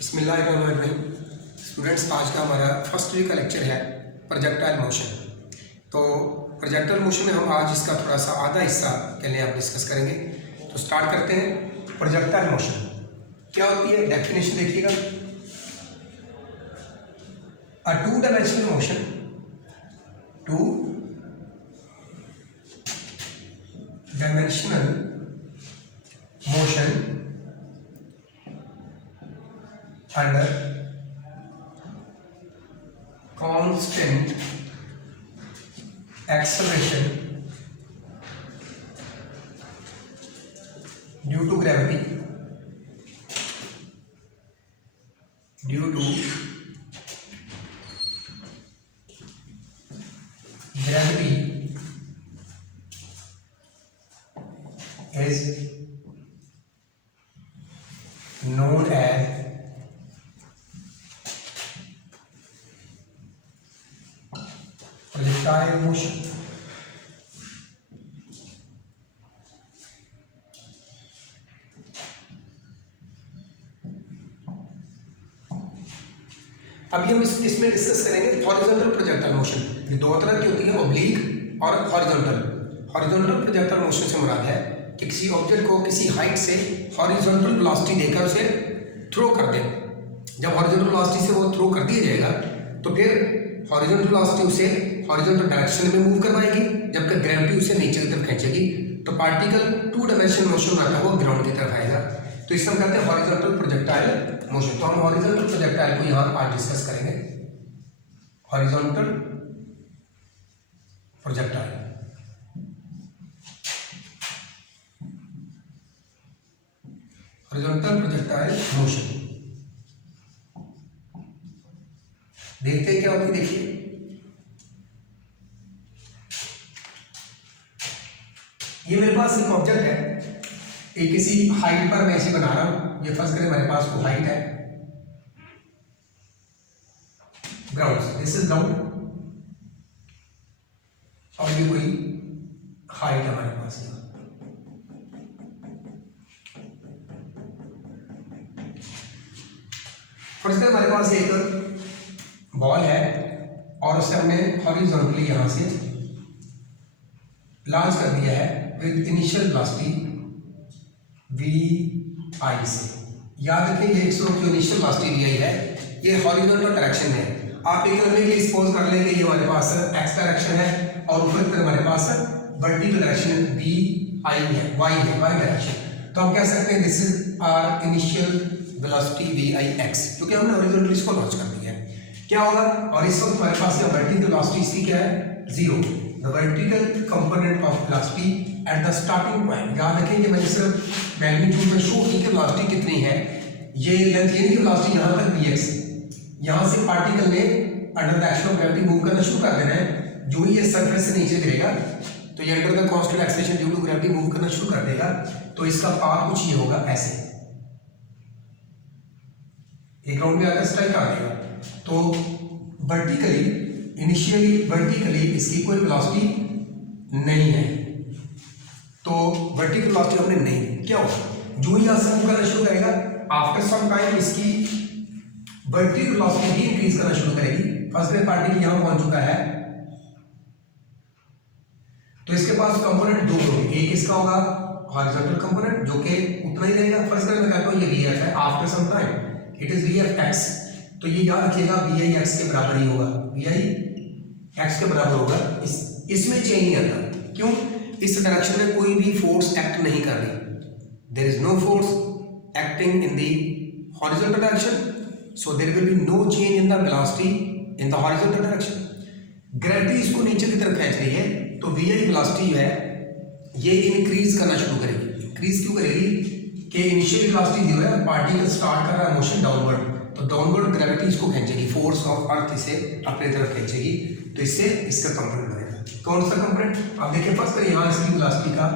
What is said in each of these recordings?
बिस्मिल्लाहिर्रहमानिर्रहीम। स्टूडेंट्स, आज का हमारा फर्स्ट वीक का लेक्चर है प्रोजेक्टाइल मोशन। तो प्रोजेक्टाइल मोशन में हम आज इसका थोड़ा सा आधा हिस्सा के लिए आप डिस्कस करेंगे। तो स्टार्ट करते हैं। प्रोजेक्टाइल मोशन क्या होती है, डेफिनेशन देखिएगा। A two dimensional motion, two dimensional motion under constant acceleration due to gravity, is known as projectile motion। अभी हम इसमें डिस्कस करेंगे हॉरिजॉन्टल प्रोजेक्टाइल मोशन। ये दो तरह की होती है, ऑब्लिक और हॉरिजॉन्टल। हॉरिजॉन्टल प्रोजेक्टाइल मोशन से मुराद है कि किसी ऑब्जेक्ट को किसी हाइट से हॉरिजॉन्टल वेलोसिटी देकर उसे थ्रो कर दे। जब हॉरिजॉन्टल वेलोसिटी से वो थ्रो कर दिया जाएगा तो फिर हॉरिजॉन्टल वेलोसिटी उसे हॉरिजॉन्टल डायरेक्शन में मूव करवाएगी, जबकि ग्रेविटी उसे नीचे की तरफ खींचेगी। तो पार्टिकल टू डायमेंशनल मोशन आता है वो ग्राउंड की तरफ आएगा। तो इसमें हम कहते हैं हॉरिजॉन्टल प्रोजेक्टाइल मोशन। तो हम हॉरिजॉन्टल प्रोजेक्टाइल को यहाँ आज डिस्कस करेंगे। Horizontal projectile, horizontal projectile motion देखते हैं क्या होती है। देखिए, ये मेरे पास एक ऑब्जेक्ट है, एक किसी हाइट पर मैं इसे बना रहा हूं। ये फर्स्ट करें हमारे पास वो हाइट है ग्राउंड, दिस इज ग्राउंड, और ये कोई हाइट हमारे पास है। फर्स्ट करें हमारे पास एक बॉल है और उसे हमने हॉरिजॉन्टली यहां से लॉन्च कर दिया है विद इनिशियल वेलोसिटी vi से। याद रखें ये 100 की इनिशियल वेलोसिटी vi है, ये हॉरिजॉन्टल डायरेक्शन है। आप एक करने के लिए सपोज कर लेंगे ये हमारे पास x डायरेक्शन है और ऊपर की तरफ हमारे पास वर्टिकल डायरेक्शन vi है, y है, y डायरेक्शन। तो हम कह सकते हैं this is our initial velocity vix, क्योंकि हमने हॉरिजॉन्टली इसको लॉन्च कर दिया है। क्या होगा, और इस वक्त हमारे पास वर्टिकल वेलोसिटी इसकी क्या है, 0। The vertical component of velocity at the starting point. याद रखें कि मैंने सिर्फ मैग्नीट्यूड में शो की कि वेलोसिटी कितनी है। ये लेंथ यानी कि वेलोसिटी यहाँ तक vx, यहाँ से पार्टिकल ने under the action of gravity move करना शुरू कर देना है। जो ही ये सरफेस से नीचे गिरेगा तो ये under the constant acceleration due to gravity move करना शुरू कर देगा। तो इसका पाथ कुछ ये होगा ऐसे, एक ग्राउंड में आकर स्ट्राइक कर देगा। तो वर्टिकली, इनिशियली वर्टिकली इसकी कोई वेलोसिटी नहीं है। तो वर्टिकल वेलोसिटी हमने नहीं दी, क्या होगा, जो ही यहां से मूव करना शुरू करेगा आफ्टर सम टाइम इसकी वर्टिकल वेलोसिटी भी इंक्रीज करना शुरू करेगी। फर्स्ट ग्रेड पार्टिकल यहां पहुंच चुका है, तो इसके पास कंपोनेंट दो होंगे। एक इसका होगा हॉरिजॉन्टल कंपोनेंट जो कि उतना ही रहेगा। फर्स्ट ग्रेड में कहता हूं ये vf है, after some time it is vfx। तो ये याद रखिएगा vix के बराबर ही होगा, vix के बराबर होगा। इसमें चेंज नहीं आता, क्यों, इस डायरेक्शन में कोई भी फोर्स एक्ट नहीं कर रही। There is no force acting in the horizontal direction, so there will be no change in the velocity in the horizontal direction. Gravity इसको नीचे की तरफ खींच रही है, तो vi वेलोसिटी जो है ये इंक्रीज करना शुरू करेगी। इंक्रीज क्यों करेगी कि इनिशियल वेलोसिटी जो है पार्टिकल स्टार्ट कर रहा है मोशन डाउनवर्ड, तो डाउनवर्ड ग्रेविटी इसको खींचेगी, फोर्स ऑफ अर्थ इसे अपनी तरफ खींचेगी। तो इससे इसका कंपोनेंट बनेगा। कौन सा कंपोनेंट, आप देखिए फर्स्ट यहाँ इसकी वेलोसिटी का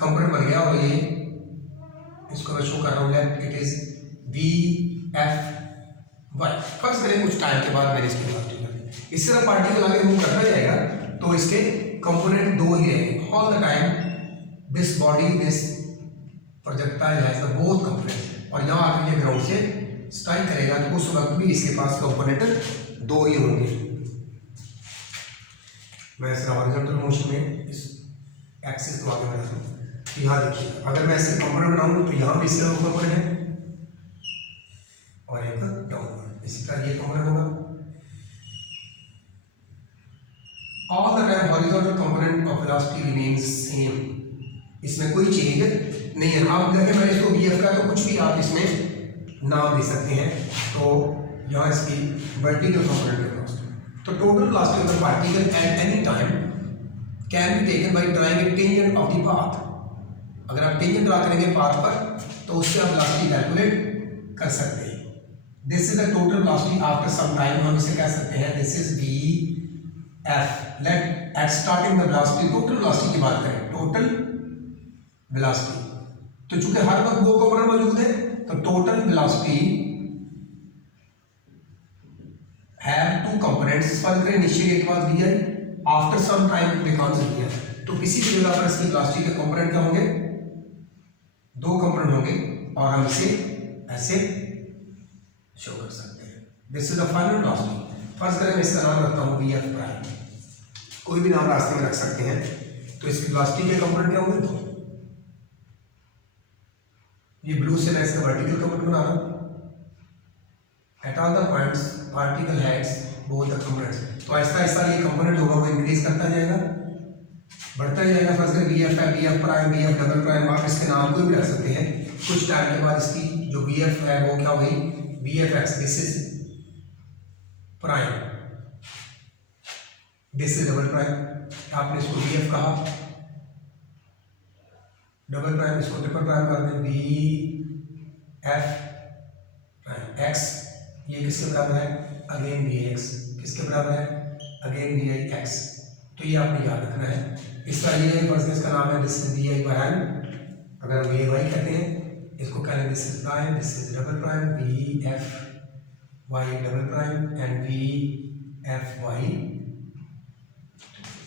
कंपोनेंट बन गया, और ये इसको मैं शो कर रहा हूँ left, it is vfy। First करें कुछ टाइम के बाद मैंने इसकी वेलोसिटी बनी। इस तरह पार्टिकल आगे मूव करता जाएगा तो इसके कंपोनेंट दो ही रहेंगे all the time. This body, this projectile has the both component, और यहाँ आकर ये ग्राउंड से स्ट्राइक करेगा तो उस वक्त भी इसके पास कंपोनेंट 2 ही होंगे। मैं इस हॉरिजॉन्टल मोशन में इस एक्सिस को आगे बढ़ाता हूँ। तो यहाँ देखिए, अगर मैं इसके कंपोनेंट बनाऊँ तो यहाँ भी इसका कंपोनेंट है और एक डाउनवर्ड, इसी तरह ये कंपोनेंट होगा। All the time horizontal component of velocity remains same, इसमें कोई चेंज नहीं है। आप देखें, मैं इसको वीएफ का तो कुछ भी आप इसमें नाम दे सकते हैं। तो यहाँ इसकी वर्टिकल कंपोनेंट है तो total velocity of the particle at any time can be taken by drawing A tangent of the path. अगर आप टेंजेंट ड्रा करेंगे पाथ पर तो उससे आप वेलोसिटी कैलकुलेट कर सकते हैं। This is the total velocity after some time, हम इसे कह सकते हैं this is V F. Let at starting the velocity, total velocity की बात करें, टोटल वेलोसिटी, तो चूंकि हर वक्त दो कंपोनेंट मौजूद है तो total velocity have two components। फर्क करें, initially it was vi, after some time it becomes vf। तो किसी भी जगह पर इसकी वेलोसिटी के कंपोनेंट क्या होंगे, 2 कंपोनेंट होंगे और हम इसे ऐसे शो कर सकते हैं। This is the final velocity. फर्ज करें मैं इसका नाम रखता हूँ vf प्राइम, कोई भी नाम रास्ते में रख सकते हैं। तो इसकी वेलोसिटी के कंपोनेंट क्या होंगे, 2। ये ब्लू से मैं इसका वर्टिकल कंपोनेंट बना रहा हूँ। At all the points particle heads both the components, तो आहिस्ता आहिस्ता ये कंपोनेंट होगा वो इंक्रीज करता जाएगा, बढ़ता जाएगा। फर्स्ट करें वी एफ है, V F prime, V F double prime, आप इसके नाम कोई भी रख सकते हैं। कुछ टाइम के बाद इसकी जो वी एफ है वो क्या हुई, V F x, this is prime, this is double prime. आपने इसको वी एफ कहा, डबल प्राइम इसको ट्रिपल प्राइम कर दें, वी एफ प्राइम एक्स, ये किसके बराबर है, अगेन वी एक्स, किसके बराबर है, अगेन वी आई एक्स। तो ये आपने याद रखना है। इसका ये फर्स्ट इसका नाम है this is V I prime, अगर वी वाई कहते हैं इसको कह लें this is prime, this is double prime, V F Y double prime and V F Y.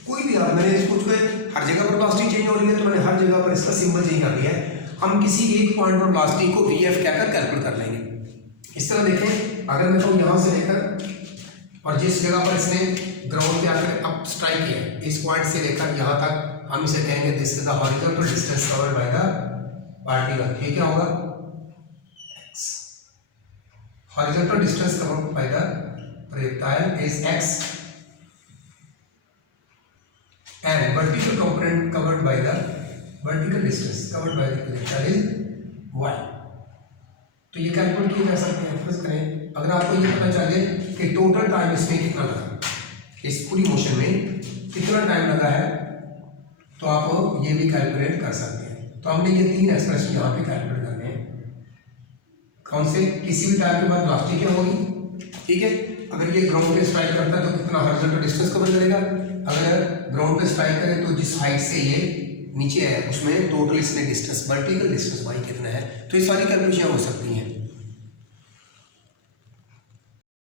कोई भी आप, मैंने इसको हर जगह पर वेलोसिटी चेंज हो रही है तो मैंने हर जगह पर इसका सिंबल चेंज कर दिया है। हम किसी एक पॉइंट पर वेलोसिटी को वी एफ कहकर कैलकुलेट कर लेंगे। इस तरह देखें, अगर मैं कहूँ यहाँ से लेकर और जिस जगह पर इसने ग्राउंड पे आकर अब स्ट्राइक किया, इस पॉइंट से लेकर यहाँ तक, हम इसे कहेंगे this is the horizontal distance covered by the particle. ये क्या होगा, x। Horizontal distance covered by the projectile is x and vertical component covered by the vertical distance covered by the projectile is y। तो ये calculate किया जा सकते हैं। First करें, अगर आपको ये पता चले कि टोटल टाइम इसमें कितना लगा, इस पूरी मोशन में कितना टाइम लगा है, तो आप ये भी कैलकुलेट कर सकते हैं। तो हमने ये 3 एक्सप्रेशन यहाँ पे कैलकुलेट करने हैं। कौन से, किसी भी टाइम के बाद वेलोसिटी क्या होगी, ठीक है। अगर ये ग्राउंड पे स्ट्राइक करता है तो कितना हॉरिजॉन्टल डिस्टेंस कवर करेगा, अगर ग्राउंड पे स्ट्राइक करे तो जिस हाइट से ये नीचे है उसमें टोटल इसमें डिस्टेंस, वर्टिकल डिस्टेंस वाई कितना है। तो ये सारी कैलकुलेशन हो सकती हैं।